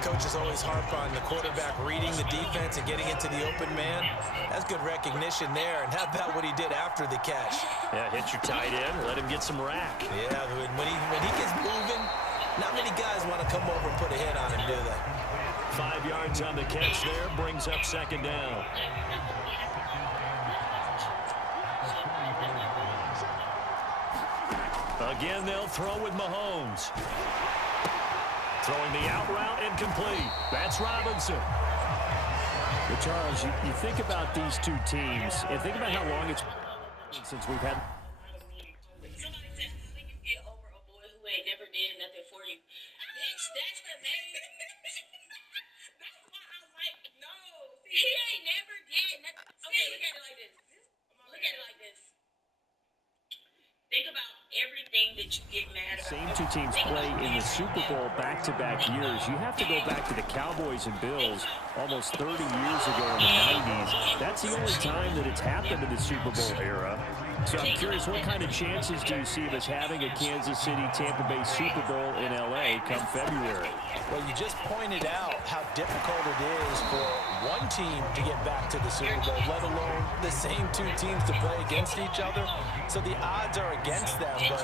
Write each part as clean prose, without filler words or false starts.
Coaches always harp on the quarterback reading the defense and getting into the open man. That's good recognition there. And how about what he did after the catch? Yeah, hit your tight end, let him get some rack. Yeah, when he gets moving, not many guys want to come over and put a hit on him, do they? 5 yards on the catch there, brings up second down. Again, they'll throw with Mahomes. Throwing the out route incomplete. That's Robinson. But Charles, you think about these two teams and think about how long it's been since we've had. Somebody said, how do you get over a boy who ain't never did nothing for you? Bitch, that's the name. That's why I'm like, no. He ain't never did nothing. Okay, look at it like this. Look at it like this. Think about everything that you get mad about. Same two teams play in the Super Bowl back-to-back years. You have to go back to the Cowboys and Bills almost 30 years ago in the 90s. That's the only time that it's happened in the Super Bowl era. So I'm curious, what kind of chances do you see of us having a Kansas City-Tampa Bay Super Bowl in L.A. come February? Well, you just pointed out how difficult it is for one team to get back to the Super Bowl, let alone the same two teams to play against each other. So the odds are against them, but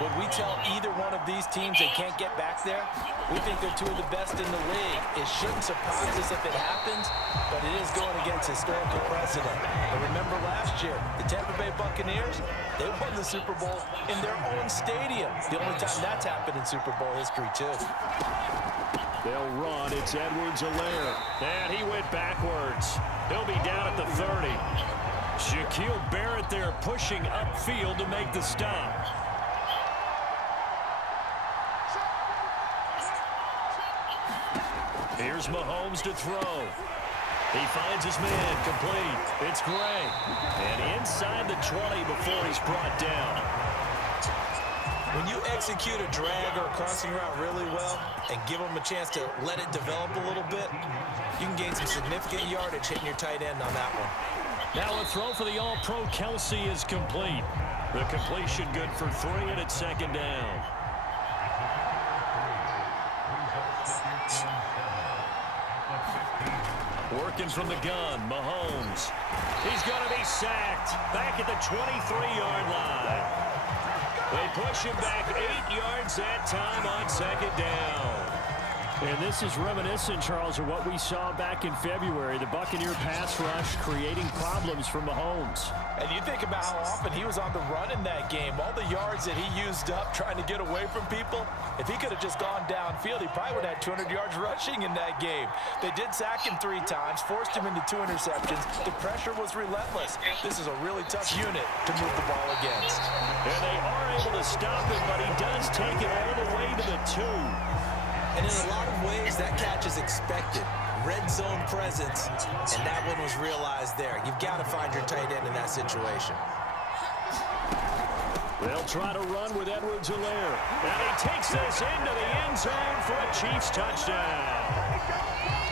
when we tell either one of these teams they can't get back there, we think they're two of the best in the league. It shouldn't surprise us if it happens, but it is going against historical precedent. But remember last year, the Tampa Bay Buccaneers, they won the Super Bowl in their own stadium. The only time that's happened in Super Bowl history, too. They'll run. It's Edwards-Helaire. And he went backwards. He'll be down at the 30. Shaquille Barrett there pushing upfield to make the stop. Here's Mahomes to throw. He finds his man complete. It's Gray. And inside the 20 before he's brought down. When you execute a drag or a crossing route really well and give them a chance to let it develop a little bit, you can gain some significant yardage hitting your tight end on that one. Now a throw for the All-Pro Kelsey is complete. The completion good for 3, and it's second down. Working from the gun, Mahomes. He's going to be sacked back at the 23-yard line. They push him back 8 yards that time on second down. And this is reminiscent, Charles, of what we saw back in February. The Buccaneer pass rush creating problems for Mahomes. And you think about how often he was on the run in that game. All the yards that he used up trying to get away from people. If he could have just gone downfield, he probably would have had 200 yards rushing in that game. They did sack him 3 times, forced him into 2 interceptions. The pressure was relentless. This is a really tough unit to move the ball against. And they are able to stop him, but he does take it all the way to the 2. And in a lot of ways, that catch is expected. Red zone presence, and that one was realized there. You've got to find your tight end in that situation. They'll try to run with Edwards-Helaire. And he takes this into the end zone for a Chiefs touchdown.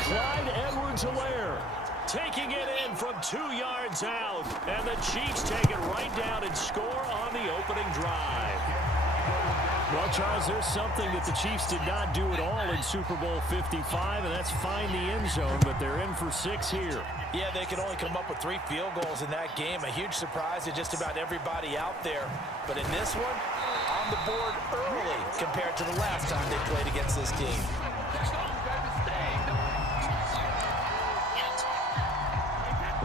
Clyde Edwards-Helaire taking it in from 2 yards out. And the Chiefs take it right down and score on the opening drive. Well, Charles, there's something that the Chiefs did not do at all in Super Bowl 55, and that's find the end zone, but they're in for 6 here. Yeah, they could only come up with 3 field goals in that game. A huge surprise to just about everybody out there. But in this one, on the board early compared to the last time they played against this team.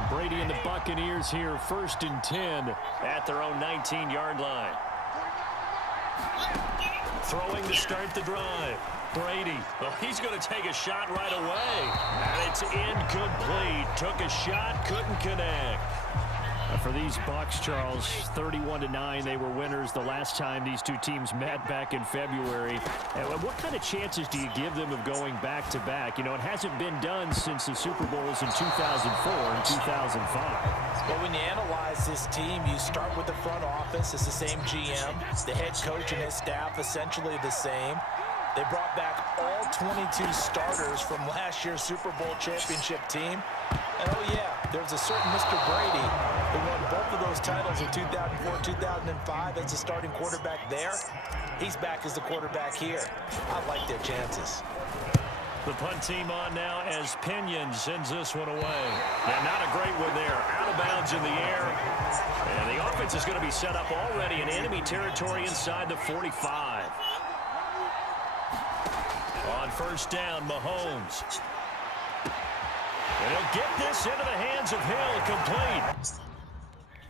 Brady and the Buccaneers here, 1st and 10 at their own 19-yard line. Throwing to start the drive. Brady. Well, he's going to take a shot right away. And it's incomplete. Took a shot, couldn't connect. For these Bucs, Charles, 31-9, they were winners the last time these two teams met back in February. And what kind of chances do you give them of going back-to-back? You know, it hasn't been done since the Super Bowls in 2004 and 2005. Well, when you analyze this team, you start with the front office. It's the same GM. The head coach and his staff essentially the same. They brought back all 22 starters from last year's Super Bowl championship team. And, oh, yeah, there's a certain Mr. Brady who won both of those titles in 2004, 2005 as the starting quarterback there. He's back as the quarterback here. I like their chances. The punt team on now as Pinion sends this one away. And not a great one there. Out of bounds in the air. And the offense is going to be set up already in enemy territory inside the 45. On first down, Mahomes. And he'll get this into the hands of Hill, complete.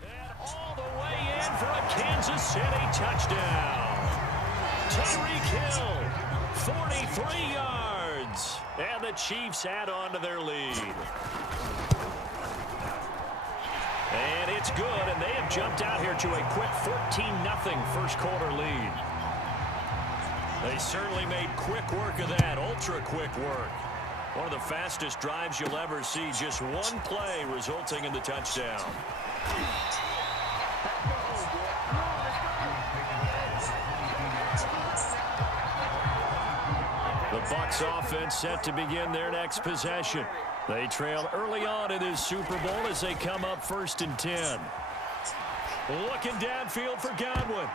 And all the way in for a Kansas City touchdown. Tyreek Hill, 43 yards. And the Chiefs add on to their lead. And it's good, and they have jumped out here to a quick 14-0 first quarter lead. They certainly made quick work of that, ultra-quick work. One of the fastest drives you'll ever see, just one play resulting in the touchdown. The Bucs offense set to begin their next possession. They trail early on in this Super Bowl as they come up 1st and 10. Looking downfield for Godwin.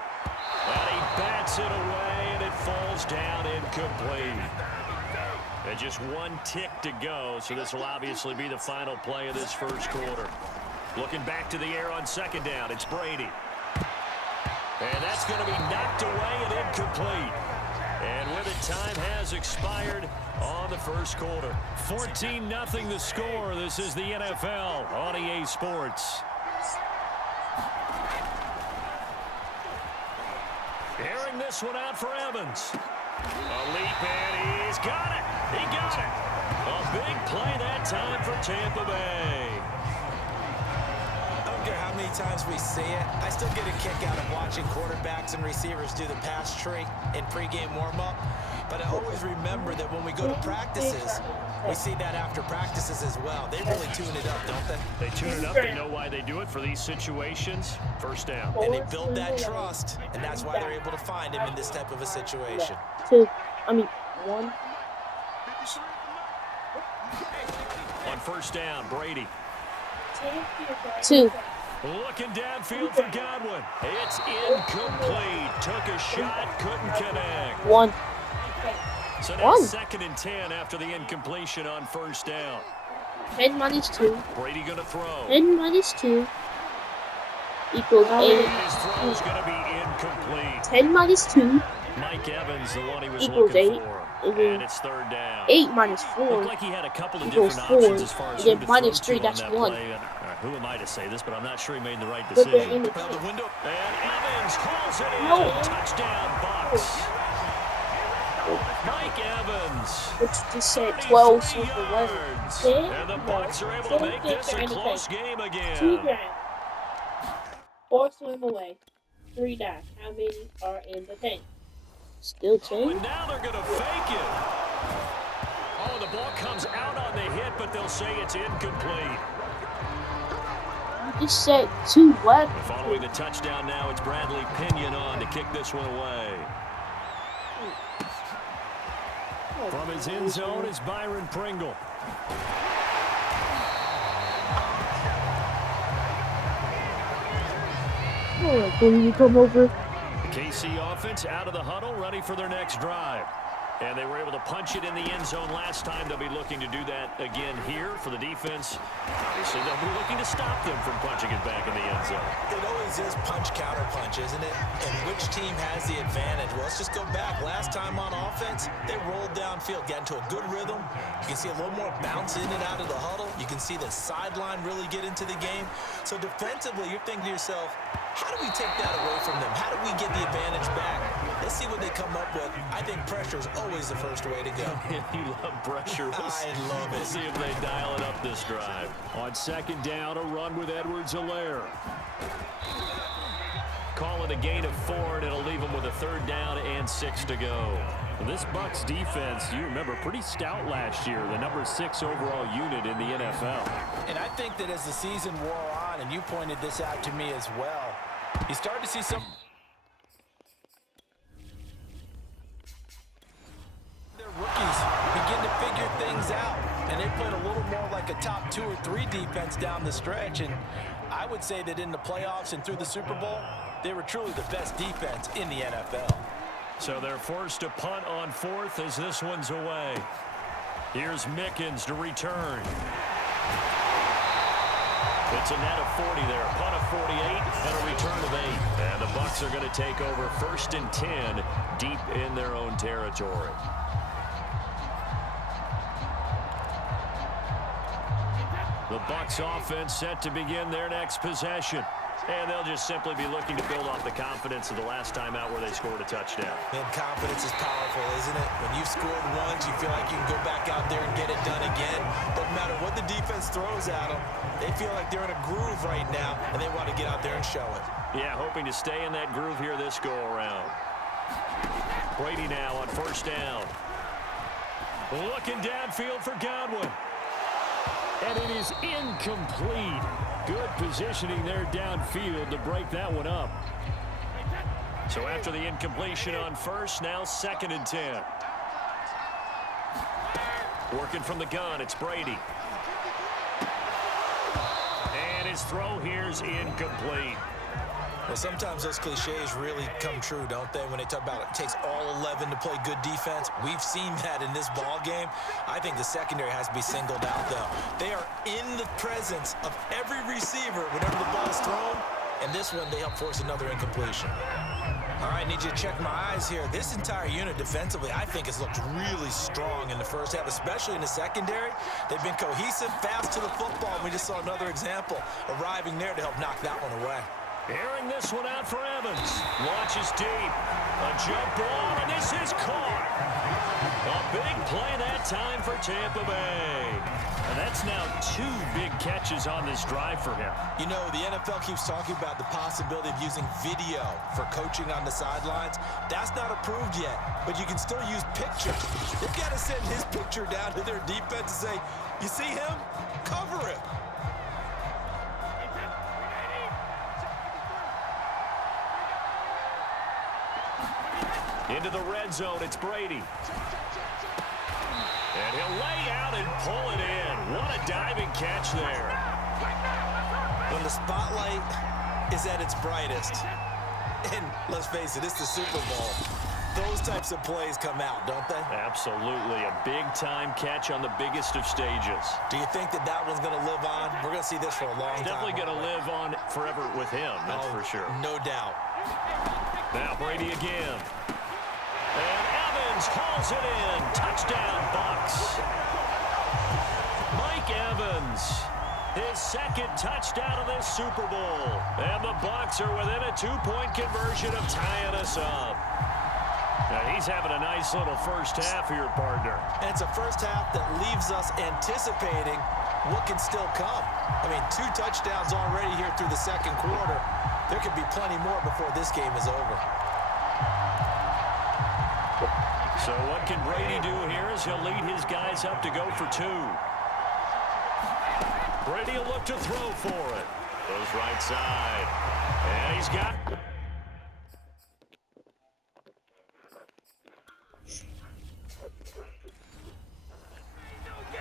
And he bats it away, and it falls down incomplete. And just one tick to go, so this will obviously be the final play of this first quarter. Looking back to the air on 2nd down, it's Brady. And that's going to be knocked away and incomplete. And with it, time has expired on the first quarter. 14-0 the score. This is the NFL on EA Sports. Airing this one out for Evans. A leap, and he's got it. He got it. A big play that time for Tampa Bay. I don't care how many times we see it. I still get a kick out of watching quarterbacks and receivers do the pass tree in pregame warm-up. But I always remember that when we go to practices, we see that after practices as well. They really tune it up, don't they? They tune it up. They know why they do it for these situations. First down. And they build that trust, and that's why they're able to find him in this type of a situation. One. On first down, Brady. 2. Looking downfield for Godwin. It's incomplete. Took a shot, couldn't connect. 1. So now 2nd and 10 after the incompletion on first down. 10 minus 2. Brady going to throw. 10 minus 2 equals 8. His throw's going to be incomplete. 10 minus 2 Mike Evans, the one he was equals looking 8. for. And it's 3rd down. 8 minus 4 Looked like he had a couple of equals different 4. options as far as And then who to minus throw 3, to on that's that 1. play. And, who am I to say this, but I'm not sure he made the right Put that decision. in the And Evans calls it in. No. Touchdown, Bucs. Mike Evans. Which just said 12 super yards. letters. And the Bucs are able to make this a close game 2 again. down. 4 swim away. 3 down. How many are in the tank? Still 10. And now they're going to fake it. Oh, the ball comes out on the hit, but they'll say it's incomplete. You just said 2 what? Following the touchdown now, it's Bradley Pinion on to kick this one away. From his end zone is Byron Pringle. Oh, when you come over. KC offense out of the huddle, ready for their next drive. And they were able to punch it in the end zone last time. They'll be looking to do that again here for the defense. Obviously, they'll be looking to stop them from punching it back in the end zone. It always is punch-counter-punch, isn't it? And which team has the advantage? Well, let's just go back. Last time on offense, they rolled downfield, got into a good rhythm. You can see a little more bounce in and out of the huddle. You can see the sideline really get into the game. So defensively, you're thinking to yourself, how do we take that away from them? How do we get the advantage back? Let's see what they come up with. I think pressure is always the first way to go. You love pressure. I love it. We'll see if they dial it up this drive. On 2nd down, a run with Edwards-Helaire. Call it a gain of 4, and it'll leave them with a 3rd down and 6 to go. Well, this Bucs defense, you remember, pretty stout last year. The number 6 overall unit in the NFL. And I think that as the season wore on, and you pointed this out to me as well, you start to see some... Their rookies begin to figure things out, and they played a little more like a top 2 or 3 defense down the stretch, and I would say that in the playoffs and through the Super Bowl, they were truly the best defense in the NFL. So they're forced to punt on 4th as this one's away. Here's Mickens to return. It's a net of 40 there. Punt of 48 and a return of 8. And the Bucs are going to take over 1st and 10 deep in their own territory. The Bucs offense set to begin their next possession. And they'll just simply be looking to build off the confidence of the last time out where they scored a touchdown. And confidence is powerful, isn't it? When you've scored once, you feel like you can go back out there and get it done again. Doesn't matter what the defense throws at them. They feel like they're in a groove right now, and they want to get out there and show it. Yeah, hoping to stay in that groove here this go-around. Brady now on 1st down. Looking downfield for Godwin. And it is incomplete. Good positioning there downfield to break that one up. So after the incompletion on 1st, now 2nd and 10. Working from the gun, it's Brady. And his throw here's incomplete. Well, sometimes those cliches really come true, don't they? When they talk about it takes all 11 to play good defense. We've seen that in this ball game. I think the secondary has to be singled out, though. They are in the presence of every receiver whenever the ball is thrown. And this one, they help force another incompletion. All right, need you to check my eyes here. This entire unit defensively, I think, has looked really strong in the first half, especially in the secondary. They've been cohesive, fast to the football. And we just saw another example arriving there to help knock that one away. Airing this one out for Evans. Launches deep. A jump ball, and this is caught. A big play that time for Tampa Bay. And that's now 2 big catches on this drive for him. You know, the NFL keeps talking about the possibility of using video for coaching on the sidelines. That's not approved yet, but you can still use pictures. They've got to send his picture down to their defense and say, you see him? Cover him. Into the red zone, it's Brady. And he'll lay out and pull it in. What a diving catch there. When the spotlight is at its brightest, and let's face it, it's the Super Bowl, those types of plays come out, don't they? Absolutely. A big-time catch on the biggest of stages. Do you think that that one's going to live on? We're going to see this for a long time. Definitely going to live on forever with him, that's for sure. No doubt. Now Brady again. And Evans hauls it in. Touchdown, Bucs. Mike Evans, his 2nd touchdown of this Super Bowl. And the Bucs are within a 2-point conversion of tying us up. Now he's having a nice little first half here, partner. And it's a first half that leaves us anticipating what can still come. I mean, 2 touchdowns already here through the 2nd quarter. There could be plenty more before this game is over. So what can Brady do here as he'll lead his guys up to go for 2. Brady will look to throw for it. Goes right side. And he's got...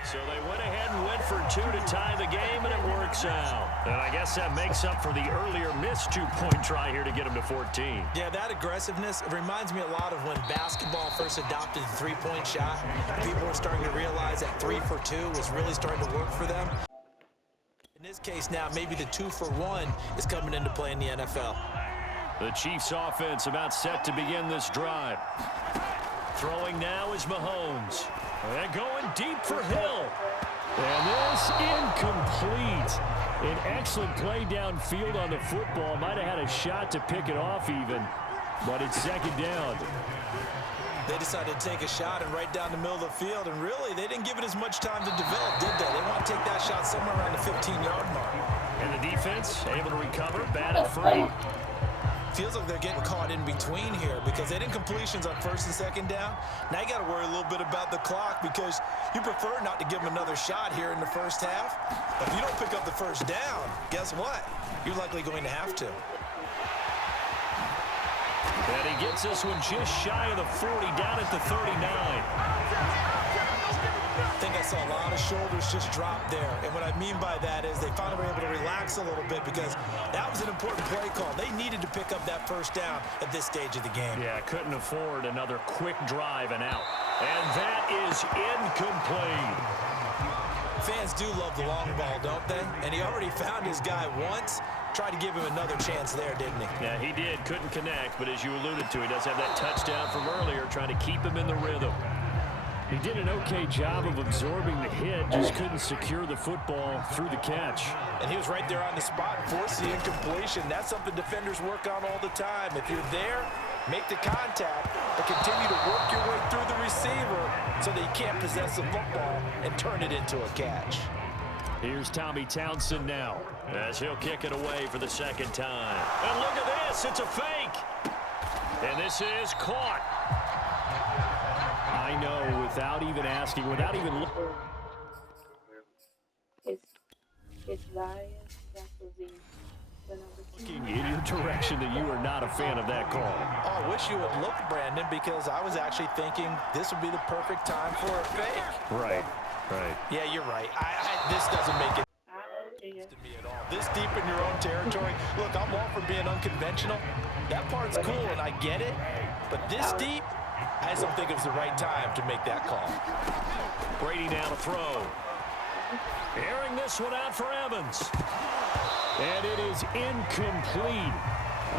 So they went ahead and went for 2 to tie the game, and it works out. And I guess that makes up for the earlier missed 2-point try here to get him to 14. Yeah, that aggressiveness, it reminds me a lot of when basketball first adopted the 3-point shot. People were starting to realize that 3 for 2 was really starting to work for them. In this case now, maybe the 2 for 1 is coming into play in the NFL. The Chiefs offense about set to begin this drive. Throwing now is Mahomes. And going deep for Hill. And this incomplete. An excellent play downfield on the football. Might have had a shot to pick it off even, but it's 2nd down. They decided to take a shot and right down the middle of the field, and really, they didn't give it as much time to develop, did they? They want to take that shot somewhere around the 15-yard mark. And the defense able to recover, batted free. Feels like they're getting caught in between here because they didn't completions on 1st and 2nd down. Now you got to worry a little bit about the clock because you prefer not to give them another shot here in the first half. But if you don't pick up the 1st down, guess what? You're likely going to have to. And he gets this one just shy of the 40, down at the 39. I think I saw a lot of shoulders just drop there. And what I mean by that is they finally were able to relax a little bit because that was an important play call. They needed to pick up that 1st down at this stage of the game. Yeah, couldn't afford another quick drive and out. And that is incomplete. Fans do love the long ball, don't they? And he already found his guy once. Tried to give him another chance there, didn't he? Yeah, he did. Couldn't connect, but as you alluded to, he does have that touchdown from earlier, trying to keep him in the rhythm. He did an okay job of absorbing the hit, just couldn't secure the football through the catch. And he was right there on the spot, forced the incompletion. That's something defenders work on all the time. If you're there, make the contact, but continue to work your way through the receiver so that you can't possess the football and turn it into a catch. Here's Tommy Townsend now, as he'll kick it away for the second time. And look at this, it's a fake. And this is caught. I know, without even asking, without even looking. It's Ryan Jacobson, the number 2. In your direction that you are not a fan of that call. Oh, I wish you would look, Brandon, because I was actually thinking this would be the perfect time for a fake. Right. Yeah, you're right. This doesn't make it to me at all. This deep in your own territory. Look, I'm all for being unconventional. That part's cool, and I get it. But this deep, I just don't think it was the right time to make that call. Brady now to throw. Airing this one out for Evans. And it is incomplete.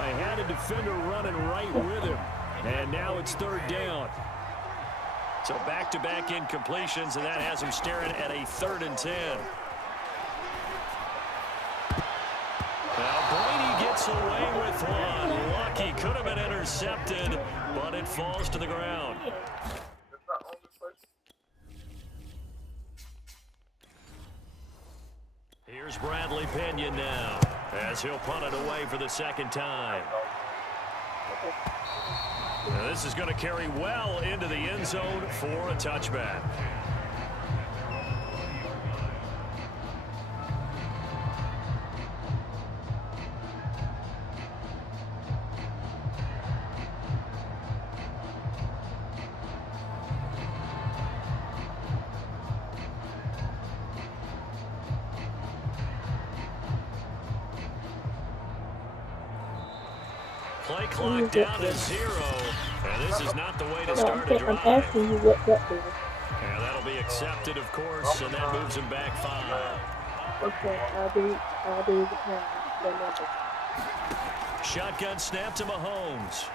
I had a defender running right with him. And now it's third down. So back-to-back incompletions, and that has him staring at a 3rd and 10. Now Brady gets away with one. Lucky, could have been intercepted, but it falls to the ground. Here's Bradley Pinion now, as he'll punt it away for the second time. Now this is going to carry well into the end zone for a touchback. Play clock down to 0, and this is not the way to start a drive. I'm asking you what's up there. Yeah, that'll be accepted, of course, and that moves him back 5. Okay, I'll do the time. Shotgun snap to Mahomes.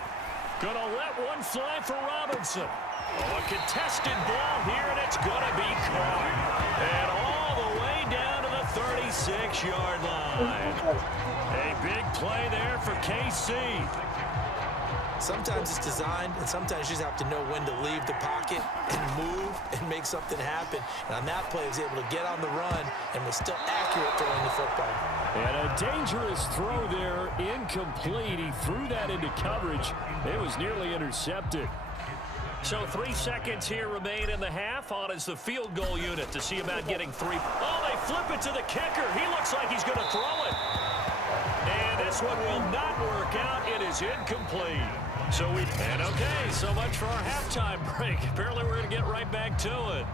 Gonna let one fly for Robinson. Oh, a contested ball here, and it's gonna be caught. And all the way down to the 36-yard line. A big play there for KC. Sometimes it's designed, and sometimes you just have to know when to leave the pocket and move and make something happen. And on that play, he was able to get on the run and was still accurate throwing the football. And a dangerous throw there, incomplete. He threw that into coverage. It was nearly intercepted. So 3 seconds here remain in the half. On is the field goal unit to see about getting 3. Oh, they flip it to the kicker. He looks like he's going to throw it. And this one will not work out. It is incomplete. Okay, so much for our halftime break. Apparently we're going to get right back to it.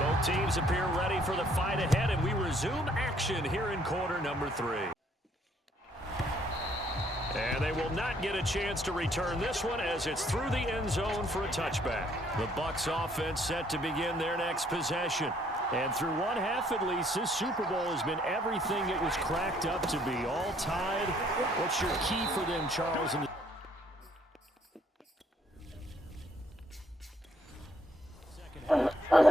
Both teams appear ready for the fight ahead, and we resume action here in quarter number 3. And they will not get a chance to return this one as it's through the end zone for a touchback. The Bucs offense set to begin their next possession. And through one half at least, this Super Bowl has been everything it was cracked up to be. All tied. What's your key for them, Charles?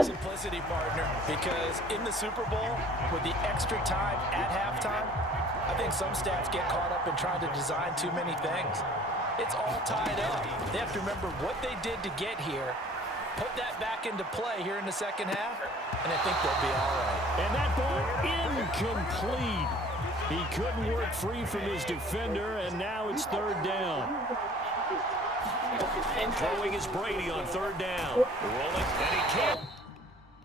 Simplicity, partner, because in the Super Bowl, with the extra time at halftime, I think some stats get caught up in trying to design too many things. It's all tied up. They have to remember what they did to get here, put that back into play here in the second half, and I think they'll be all right. And that ball incomplete. He couldn't work free from his defender, and now it's third down. Throwing is Brady on third down. Rolling, and he can't.